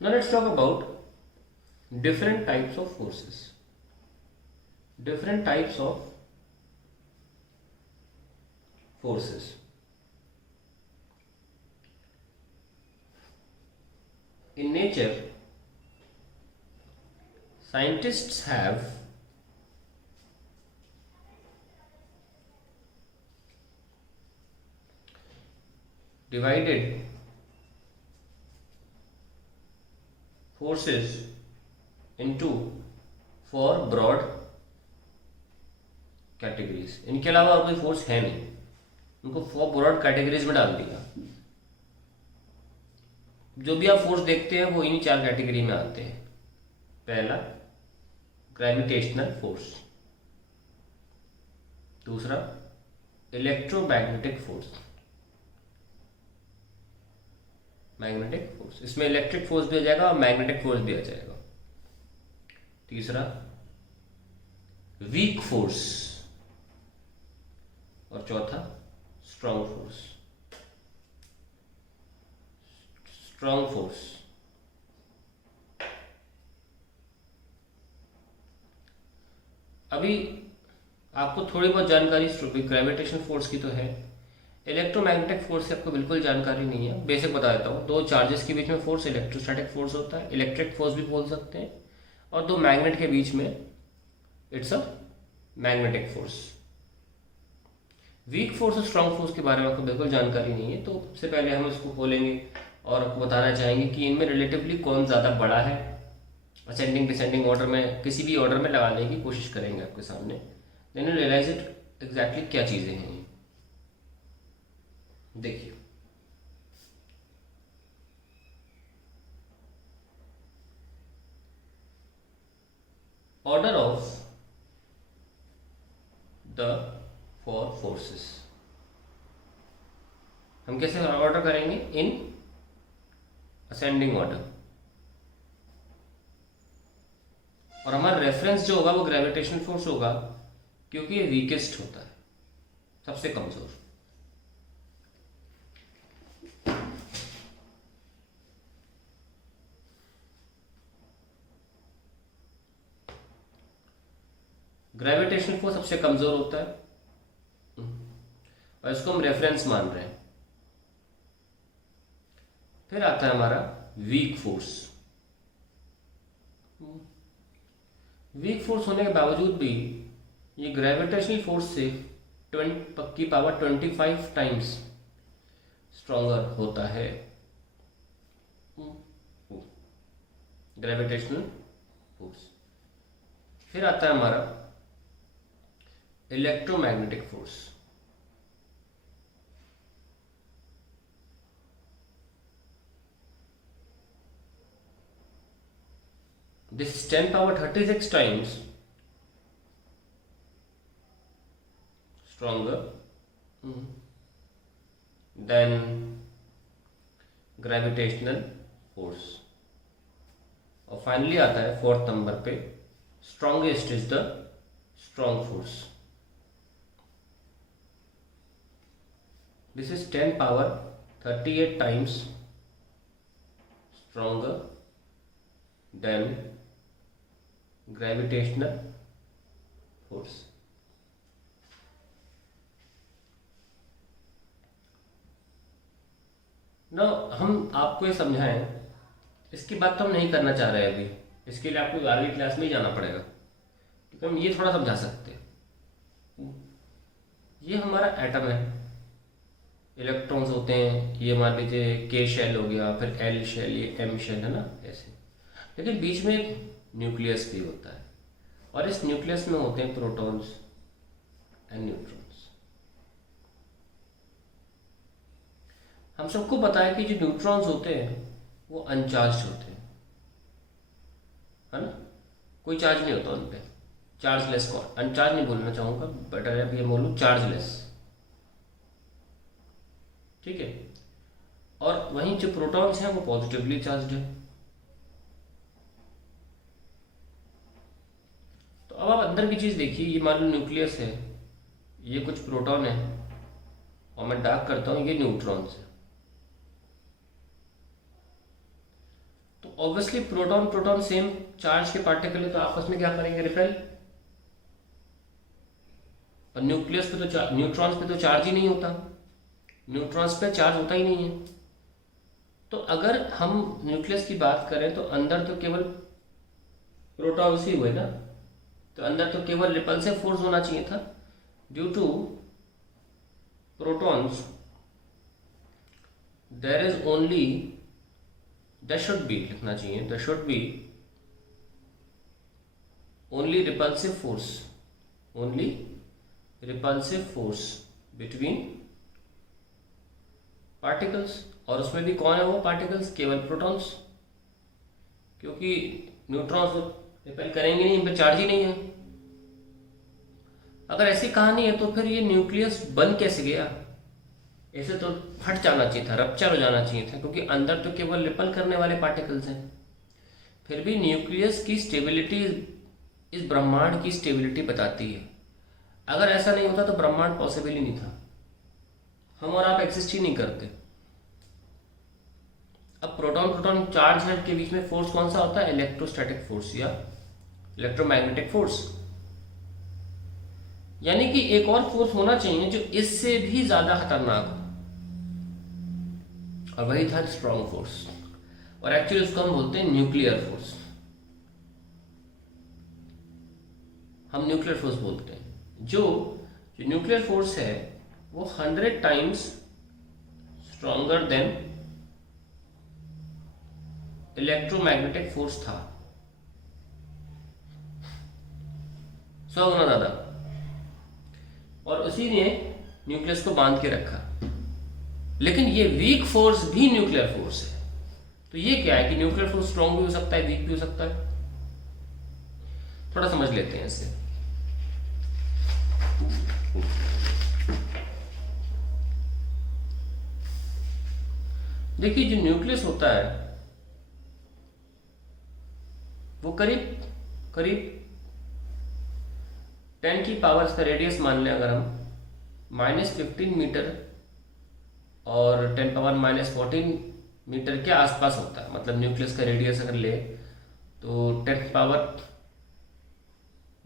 Now let's talk about different types of forces. Different types of forces. In nature, scientists have divided forces into 4 broad categories. इनके अलावा और कोई force है नहीं, उनको 4 broad categories में डाल दिया. जो भी आप फोर्स देखते हैं वो इन्हीं 4 कैटेगरी में आते हैं. पहला ग्रेविटेशनल फोर्स, दूसरा इलेक्ट्रोमैग्नेटिक फोर्स, मैग्नेटिक फोर्स, इसमें इलेक्ट्रिक फोर्स भी आ जाएगा और मैग्नेटिक फोर्स भी आ जाएगा. तीसरा वीक फोर्स और चौथा स्ट्रॉन्ग फोर्स. स्ट्रॉन्ग फोर्स अभी आपको थोड़ी बहुत जानकारी ग्रेविटेशनल फोर्स की तो है. इलेक्ट्रोमैग्नेटिक फोर्स से आपको बिल्कुल जानकारी नहीं है. बेसिक बता देता हूँ. 2 चार्जेस के बीच में फोर्स इलेक्ट्रोस्टैटिक फोर्स होता है, इलेक्ट्रिक फोर्स भी बोल सकते हैं. और 2 मैग्नेट के बीच में it's a magnetic force. Weak force और स्ट्रॉन्ग फोर्स के बारे में आपको बिल्कुल जानकारी नहीं है. तो सबसे पहले हम इसको खोलेंगे और आपको बताना चाहेंगे कि इनमें रिलेटिवली कौन ज़्यादा बड़ा है. असेंडिंग डिसेंडिंग ऑर्डर में, किसी भी ऑर्डर में लगाने की कोशिश करेंगे आपके सामने. Then you realise it exactly क्या चीज़ें हैं ये. देखिए, ऑर्डर ऑफ द 4 फोर्सेस हम कैसे ऑर्डर करेंगे? In ascending order. और हमारा रेफरेंस जो होगा वो ग्रेविटेशनल फोर्स होगा, क्योंकि ये वीकेस्ट होता है, सबसे कमजोर. ग्रेविटेशनल फोर्स सबसे कमजोर होता है और इसको हम रेफरेंस मान रहे हैं. फिर आता है हमारा वीक फोर्स. वीक फोर्स होने के बावजूद भी ये ग्रेविटेशनल फोर्स से की पावर 25 टाइम्स स्ट्रॉन्गर होता है. Gravitational force. फिर आता है हमारा electromagnetic force. This is 10 power 36 times stronger than gravitational force. और फाइनली आता है 4th नंबर पे, strongest is the strong force. This is 10 power 38 times stronger than gravitational force. ना हम आपको ये समझाएं, इसकी बात तो हम नहीं करना चाह रहे अभी. इसके लिए आपको 12वीं क्लास में ही जाना पड़ेगा, क्योंकि हम ये थोड़ा समझा सकते हैं. ये हमारा एटम है, इलेक्ट्रॉन्स होते हैं. ये मान लीजिए के शेल हो गया, फिर एल शेल, ये एम शेल है ना, ऐसे. लेकिन बीच में एक न्यूक्लियस भी होता है, और इस न्यूक्लियस में होते हैं प्रोटॉन्स एंड न्यूट्रॉन्स. हम सबको पता है कि जो न्यूट्रॉन्स होते हैं वो अनचार्ज होते हैं, है ना. कोई चार्ज नहीं होता उन पर. चार्जलेस को अनचार्ज नहीं बोलना चाहूँगा, बेटर है ये बोलूँ चार्जलेस. ठीक है. और वहीं जो प्रोटॉन्स हैं वो पॉजिटिवली चार्ज्ड है. तो अब आप अंदर की चीज़ देखिए. ये मान लो न्यूक्लियस है, ये कुछ प्रोटॉन है, और मैं डार्क करता हूँ, ये न्यूट्रॉन्स है. तो obviously proton proton same charge के पार्टिकल है, तो आपस में क्या करेंगे, रिपेल। और न्यूक्लियस पे तो न्यूट्रॉन्स पे तो चार्ज ही नहीं होता, न्यूट्रॉन्स पे चार्ज होता ही नहीं है। तो अगर हम न्यूक्लियस की बात करें तो अंदर तो केवल प्रोटॉन्स ही हुए ना, तो अंदर तो केवल रिपल्सिव फोर्स होना चाहिए था। Due to protons there is only, there should be लिखना चाहिए, there should be only repulsive force, only repulsive force between particles. और उसमें भी कौन है वो पार्टिकल्स, केवल प्रोटॉन्स, क्योंकि न्यूट्रॉन्स रिपेल करेंगे नहीं, इन पर चार्ज ही नहीं है। अगर ऐसी कहानी है तो फिर ये न्यूक्लियस बन कैसे गया, ऐसे तो फट जाना चाहिए था, रप्चर हो जाना चाहिए था, क्योंकि अंदर तो केवल रिपल करने वाले पार्टिकल्स हैं। फिर भी न्यूक्लियस की स्टेबिलिटी इस ब्रह्मांड की स्टेबिलिटी बताती है। अगर ऐसा नहीं होता तो ब्रह्मांड पॉसिबल ही नहीं था, हम और आप एग्जिस्ट ही नहीं करते। अब प्रोटॉन प्रोटॉन चार्ज है के बीच में फोर्स कौन सा होता है, इलेक्ट्रोस्टैटिक फोर्स या इलेक्ट्रोमैग्नेटिक फोर्स। यानी कि एक और फोर्स होना चाहिए जो इससे भी ज्यादा खतरनाक हो, और वही था स्ट्रॉन्ग फोर्स। और एक्चुअली उसको हम बोलते हैं न्यूक्लियर फोर्स, हम न्यूक्लियर फोर्स बोलते हैं। जो न्यूक्लियर फोर्स है वो 100 times stronger than electromagnetic force था, 100 गुना ज्यादा। और उसी ने न्यूक्लियस को बांध के रखा। लेकिन ये वीक फोर्स भी न्यूक्लियर फोर्स है। तो ये क्या है कि न्यूक्लियर फोर्स स्ट्रॉन्ग भी हो सकता है, वीक भी हो सकता है। थोड़ा समझ लेते हैं इसे। देखिए जो न्यूक्लियस होता है वो करीब करीब 10 की पावर, इसका रेडियस मान लें अगर हम -15 मीटर और 10 पावर -14 मीटर के आसपास होता है। मतलब न्यूक्लियस का रेडियस अगर ले तो 10 पावर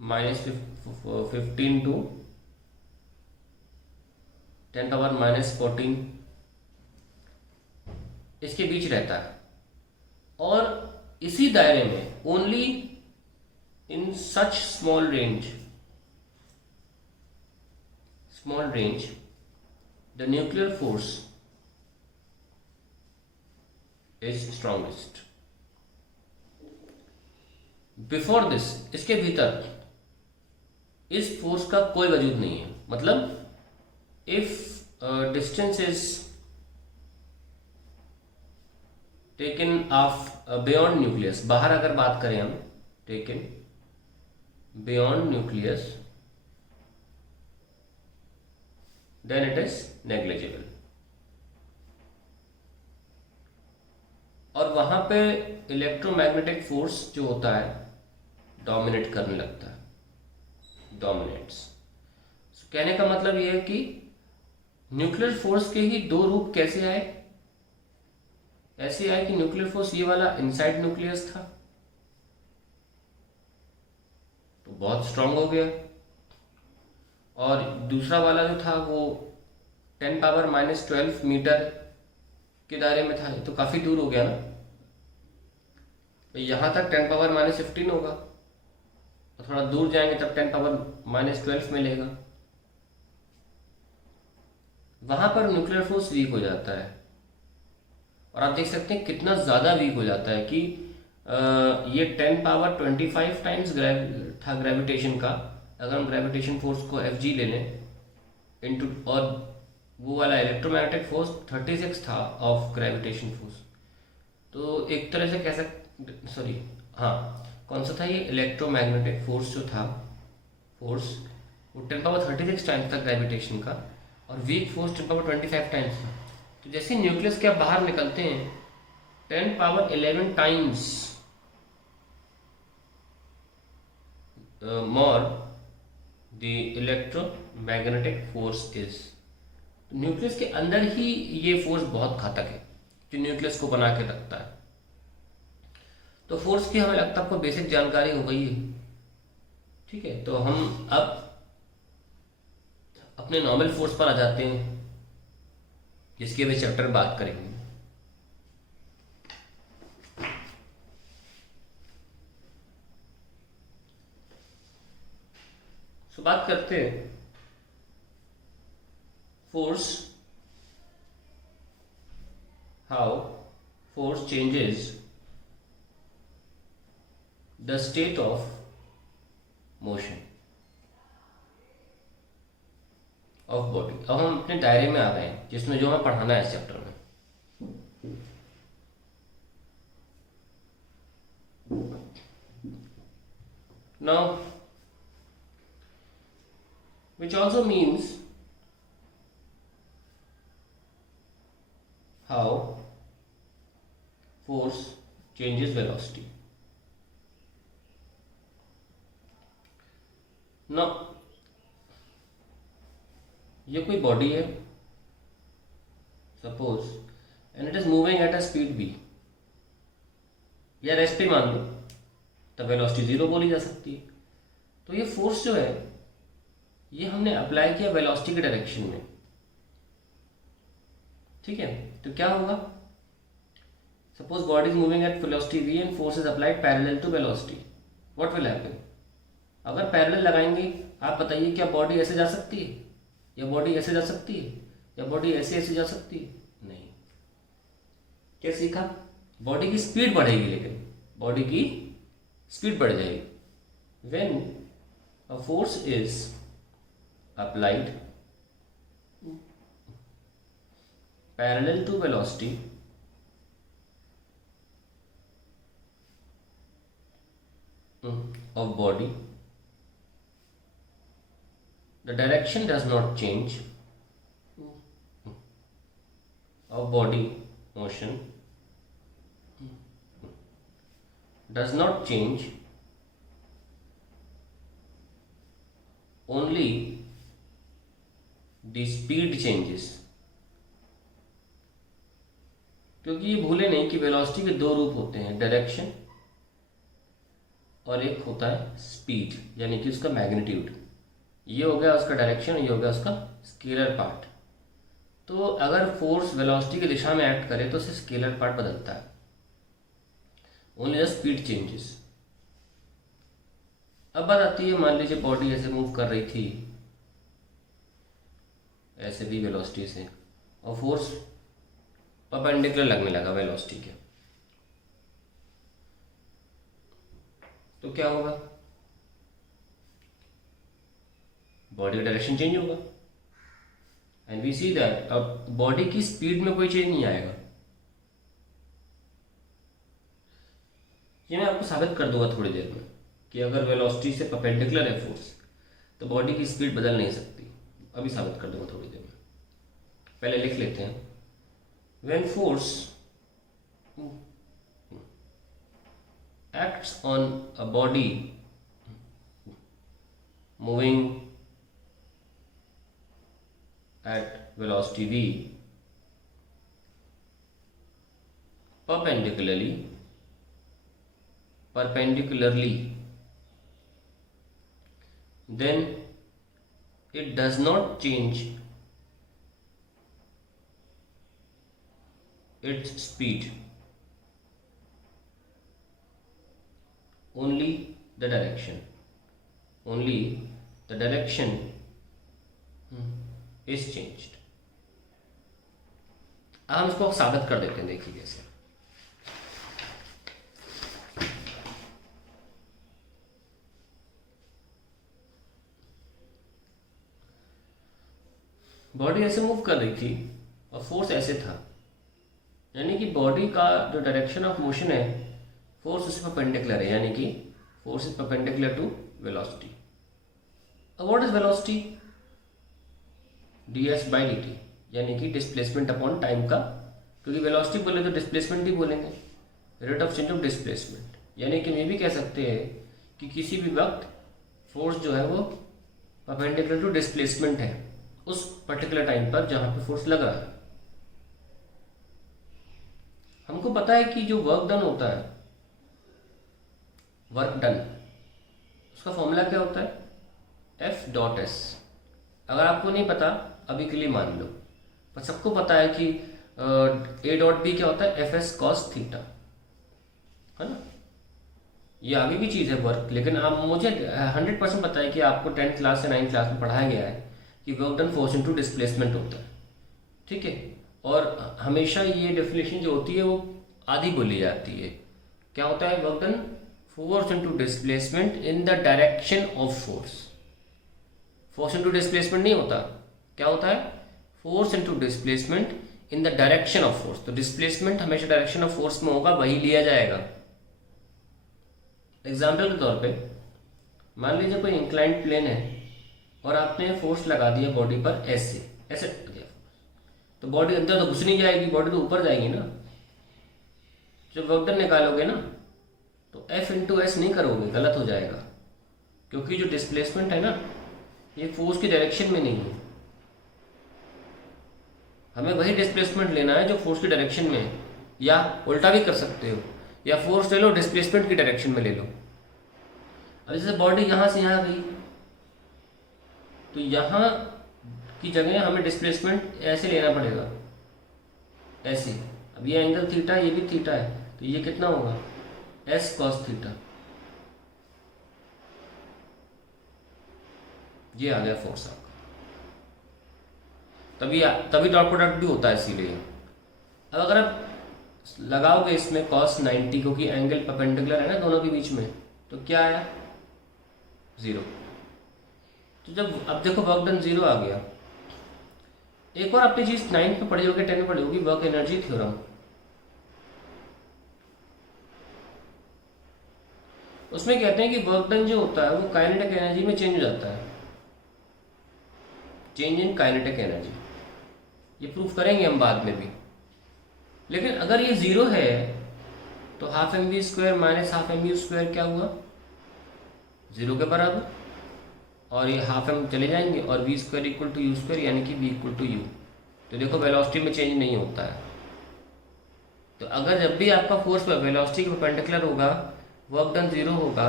-15 टू 10 पावर -14 इसके बीच रहता है। और इसी दायरे में only in such small range the nuclear force is strongest. Before this, इसके भीतर इस फोर्स का कोई वजूद नहीं है। मतलब if distance is taken of beyond nucleus, बाहर अगर बात करें हम, taken beyond nucleus, then it is negligible. और वहां पे इलेक्ट्रोमैग्नेटिक फोर्स जो होता है डोमिनेट करने लगता है, डोमिनेट्स। कहने का मतलब यह है कि न्यूक्लियर फोर्स के ही दो रूप कैसे आए। ऐसे आए कि न्यूक्लियर फोर्स ये वाला इनसाइड न्यूक्लियस था तो बहुत स्ट्रांग हो गया, और दूसरा वाला जो था वो 10 पावर -12 मीटर के दायरे में था, तो काफी दूर हो गया ना। तो यहां तक 10 पावर -15 होगा, और थोड़ा दूर जाएंगे तब 10 पावर -12 मिलेगा। वहां पर न्यूक्लियर फोर्स वीक हो जाता है। और आप देख सकते हैं कितना ज़्यादा वीक हो जाता है कि ये 10 पावर 25 टाइम्स था ग्रेविटेशन का। अगर हम ग्रेविटेशन फोर्स को Fg ले लें इनटू, और वो वाला इलेक्ट्रोमैग्नेटिक फोर्स 36 था ऑफ ग्रेविटेशन फोर्स। तो एक तरह से कह सकते, सॉरी हाँ, कौन सा था ये इलेक्ट्रोमैग्नेटिक फोर्स जो था, फोर्स वो 10 पावर 36 टाइम्स था ग्रेविटेशन का, और वीक फोर्स 10 पावर 25 टाइम्स था। तो जैसे न्यूक्लियस के आप बाहर निकलते हैं 10 power 11 times more the electromagnetic force is. Nucleus के अंदर ही ये फोर्स बहुत घातक है जो न्यूक्लियस को बना के रखता है। तो फोर्स की हमें लगता है आपको बेसिक जानकारी हो गई है। ठीक है, तो हम अब अपने नॉर्मल फोर्स पर आ जाते हैं, जिसके अभी चैप्टर में बात करेंगे। सो बात करते हैं force, how force changes the state of motion of body. अब हम अपने दायरे में आ गए हैं जिसमें जो हमें पढ़ाना है इस चैप्टर में। Now which also means how force changes velocity. Now ये कोई बॉडी है suppose, and it is moving at a speed v, या रेस्ट पे मान लो, तब वेलोसिटी जीरो बोली जा सकती है। तो ये फोर्स जो है ये हमने अप्लाई किया वेलोसिटी के डायरेक्शन में। ठीक है, तो क्या होगा, suppose body is moving at velocity v and force is applied parallel to velocity, what will happen. अगर पैरेलल लगाएंगे, आप बताइए क्या बॉडी ऐसे जा सकती है, या बॉडी ऐसे जा सकती है, या बॉडी ऐसे ऐसे जा सकती है? नहीं। क्या सीखा, बॉडी की स्पीड बढ़ेगी, लेकिन बॉडी की स्पीड बढ़ जाएगी when a force is applied parallel to velocity of body. The direction does not change of body motion does not change, only the speed changes. क्योंकि ये भूले नहीं कि वेलोसिटी के दो रूप होते हैं, डायरेक्शन और एक होता है स्पीड, यानी कि उसका मैग्नीट्यूड। ये हो गया उसका डायरेक्शन, ये हो गया उसका स्केलर पार्ट। तो अगर फोर्स वेलोसिटी की दिशा में एक्ट करे तो उससे स्केलर पार्ट बदलता है, ओनली द स्पीड चेंजेस। अब बात आती है, मान लीजिए बॉडी ऐसे मूव कर रही थी ऐसे भी वेलोसिटी से, और फोर्स परपेंडिकुलर लगने लगा वेलोसिटी के, तो क्या होगा, बॉडी का डायरेक्शन चेंज होगा, एंड वी सी दैट अब बॉडी की स्पीड में कोई चेंज नहीं आएगा। ये मैं आपको साबित कर दूंगा थोड़ी देर में कि अगर वेलोसिटी से परपेंडिकुलर है फोर्स तो बॉडी की स्पीड बदल नहीं सकती। अभी साबित कर दूंगा थोड़ी देर में, पहले लिख लेते हैं। When force acts on a body moving at velocity v perpendicularly, then it does not change its speed, only the direction is changed। अब हम इसको साबित कर देते हैं, देखिए कैसे। बॉडी ऐसे मूव कर रही थी और फोर्स ऐसे था, यानी कि बॉडी का जो डायरेक्शन ऑफ मोशन है फोर्स उससे परपेंडिकुलर है, यानी कि force is perpendicular to velocity. अब what is velocity, ds by dt, यानी कि डिस्प्लेसमेंट अपॉन टाइम का, क्योंकि वेलोसिटी बोले तो डिस्प्लेसमेंट ही बोलेंगे, rate of change of displacement. यानी कि मैं भी कह सकते हैं कि किसी भी वक्त फोर्स जो है वो परपेंडिकुलर टू डिस्प्लेसमेंट है उस पर्टिकुलर टाइम पर जहां पे फोर्स लग रहा है। हमको पता है कि जो वर्क डन होता है वर्क डन, उसका फॉर्मूला क्या होता है? F dot S. अगर आपको नहीं पता अभी के लिए मान लो, पर सबको पता है कि ए डॉट बी क्या होता है? एफ एस कॉस थीटा, है ना? ये आगे की चीज़ है वर्क, लेकिन आप मुझे 100% पता है कि आपको 10th क्लास या 9th क्लास में पढ़ाया गया है कि work done force into displacement होता है, ठीक है? और हमेशा ये डेफिनेशन जो होती है वो आधी बोली जाती है। क्या होता है? Work done force into displacement in the direction of force. Force into displacement नहीं होता, क्या होता है? Force into displacement in the direction of force. तो डिस्प्लेसमेंट हमेशा डायरेक्शन ऑफ फोर्स में होगा, वही लिया जाएगा। एग्जाम्पल के तौर पे मान लीजिए कोई इंक्लाइंड प्लेन है और आपने फोर्स लगा दिया बॉडी पर ऐसे ऐसे दिया, तो बॉडी अंदर तो घुस नहीं जाएगी, बॉडी तो ऊपर जाएगी ना। जब वर्क डन निकालोगे ना तो एफ इंटू एस नहीं करोगे, गलत हो जाएगा, क्योंकि जो डिस्प्लेसमेंट है ना ये फोर्स की डायरेक्शन में नहीं है। हमें वही डिस्प्लेसमेंट लेना है जो फोर्स की डायरेक्शन में है, या उल्टा भी कर सकते हो, या फोर्स ले लो डिस्प्लेसमेंट की डायरेक्शन में ले लो। अब जैसे बॉडी यहाँ से यहाँ गई तो यहाँ की जगह हमें डिस्प्लेसमेंट ऐसे लेना पड़ेगा, ऐसे। अब ये एंगल थीटा, ये भी थीटा है, तो ये कितना होगा? S cos theta. ये आ गया फोर्स आपका। तभी डॉट प्रोडक्ट भी होता है इसीलिए। अब अगर आप लगाओगे इसमें cos 90, क्योंकि एंगल परपेंडिकुलर है ना दोनों के बीच में, तो क्या आया? 0। तो जब अब देखो वर्क डन 0 आ गया। एक और आपने चीज 9th में पढ़ी होगी, 10th में पढ़ी होगी, वर्क एनर्जी थ्योरम। उसमें कहते हैं कि वर्क डन जो होता है वो काइनेटिक एनर्जी में चेंज हो जाता है, चेंज इन काइनेटिक एनर्जी। ये प्रूफ करेंगे हम बाद में भी। लेकिन अगर ये 0 है तो half m v square minus half m u square क्या हुआ? 0 के बराबर। और ये हाफ एम चले जाएंगे और v square equal to u square, यानी कि वी इक्वल टू यू। तो देखो वेलोसिटी में चेंज नहीं होता है। तो अगर जब भी आपका फोर्स वेलोसिटी के परपेंडिकुलर होगा, वर्क डन 0 होगा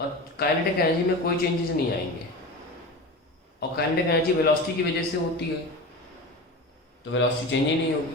और काइनेटिक एनर्जी में कोई चेंजेस नहीं आएंगे। और काइनेटिक एनर्जी वेलोसिटी की वजह से होती है, तो वेलोसिटी चेंज ही नहीं होगी।